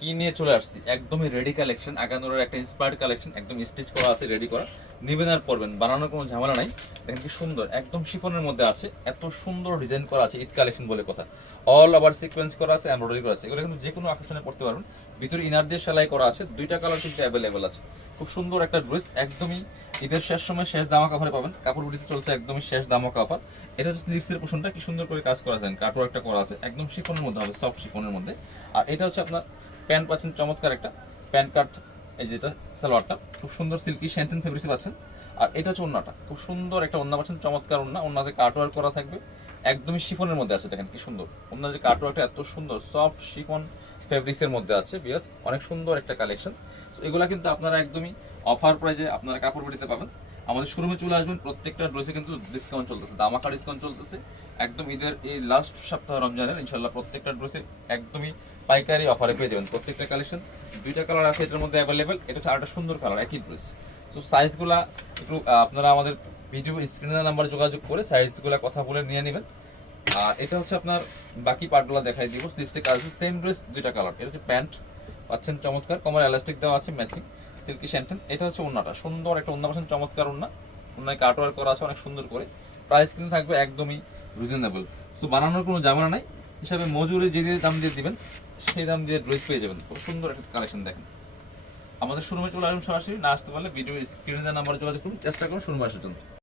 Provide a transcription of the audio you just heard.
কি নিয়ে চলে আসছি, একদমই রেডি কালেকশন, আগানোর একটা ইন্সপায়ার্ড কালেকশন, একদম স্টিচ করা আছে, রেডি করা, নিবেন আর পরবেন, বানানোর কোনো ঝামেলা নাই। দেখেন কি সুন্দর, একদম শিফনের মধ্যে আছে, এত সুন্দর ডিজাইন করা আছে, ঈদ কালেকশন বলে কথা। অল আবার সিকোয়েন্স করা আছে, এমব্রয়ডারি করা আছে, এগুলো কিন্তু যে কোনো আকর্ষণে পড়তে পারবেন। ভিতরে ইনার দিয়ে সেলাই করা আছে, দুইটা কালার কিন্তু অ্যাভেলেবেল আছে। খুব সুন্দর একটা ড্রেস, একদমই ঈদের শেষ সময় শেষ দামাকা অফারে পাবেন। কাপড় বিটিতে চলছে একদমই শেষ দামাকা অফার। এটা হচ্ছে স্লিভসের পোর্শনটা কি সুন্দর করে কাজ করা যায়, কাটওয়ার্ক একটা করা আছে, একদম শিফনের মধ্যে হবে, সফট শিফনের মধ্যে। আর এটা হচ্ছে আপনার প্যান্ট পাচ্ছেন, চমৎকার একটা প্যান্ট কাট, এই যেটা সালোয়ারটা খুব সুন্দর সিল্কি শ্যান্টেন ফেব্রিক্সে পাচ্ছেন। আর এটা হচ্ছে ওন্নাটা, খুব সুন্দর একটা ওন্না পাচ্ছেন, চমৎকার ওন্না, ওন্নাতে কাটওয়ার্ক করা থাকবে, একদমই শিফনের মধ্যে আছে। দেখেন কি সুন্দর ওন্নার যে কাটওয়ার্কটা, এত সুন্দর সফট শিফন ফেব্রিক্সের মধ্যে আছে বিয়াস, অনেক সুন্দর একটা কালেকশন। তো এগুলা কিন্তু আপনারা একদমই অফার প্রাইজে আপনারা কাপড় বিটিতে পাবেন। আমাদের শোরুমে চলে আসবেন, প্রত্যেকটা ড্রেসে কিন্তু ডিসকাউন্ট চলতেছে, দামাকা ডিসকাউন্ট চলতেছে। একদম ঈদের এই লাস্ট সপ্তাহ রমজানের ইনশাল্লাহ প্রত্যেকটা ড্রেসে একদমই পাইকারি অফারে পেয়ে যাবেন। প্রত্যেকটা কালেকশন দুইটা কালার আছে এটার মধ্যে অ্যাভেলেবেল, এটা হচ্ছে আরেকটা সুন্দর কালার, একই ড্রেস। তো সাইজগুলা একটু আপনারা আমাদের ভিডিও স্ক্রিনের নাম্বারে যোগাযোগ করে সাইজগুলো কথা বলে নিয়ে নেবেন। আর এটা হচ্ছে আপনার বাকি পার্টগুলো দেখাই দিব। স্লিপসে কাজ আছে, সেম ড্রেস দুইটা কালার। এটা হচ্ছে প্যান্ট পাচ্ছেন চমৎকার, কমার এলাস্টিক দেওয়া আছে ম্যাচিং, সিল্কি শ্যান্টেন। এটা হচ্ছে ওন্নাটা, সুন্দর একটা ওন্না পাচ্ছেন, চমৎকার ওন্না, ওন্নায় কাটওয়ার্ক করা আছে অনেক সুন্দর করে। প্রাইস কিন্তু থাকবে একদমই রিজনেবল। সো বানানোর কোনো ঝামেলা নাই, হিসাবে মজুরি যে দিয়ে দাম দিয়ে দিবেন সেই দাম দিয়ে ড্রেস পেয়ে যাবেন। খুব সুন্দর একটা কালেকশন দেখেন। আমাদের শোরুমে চলে আসুন সরাসরি, না আসতে পারলে ভিডিও স্ক্রিনে নাম্বারে যোগাযোগ করুন, চেষ্টা করুন শোরুমে আসার জন্য।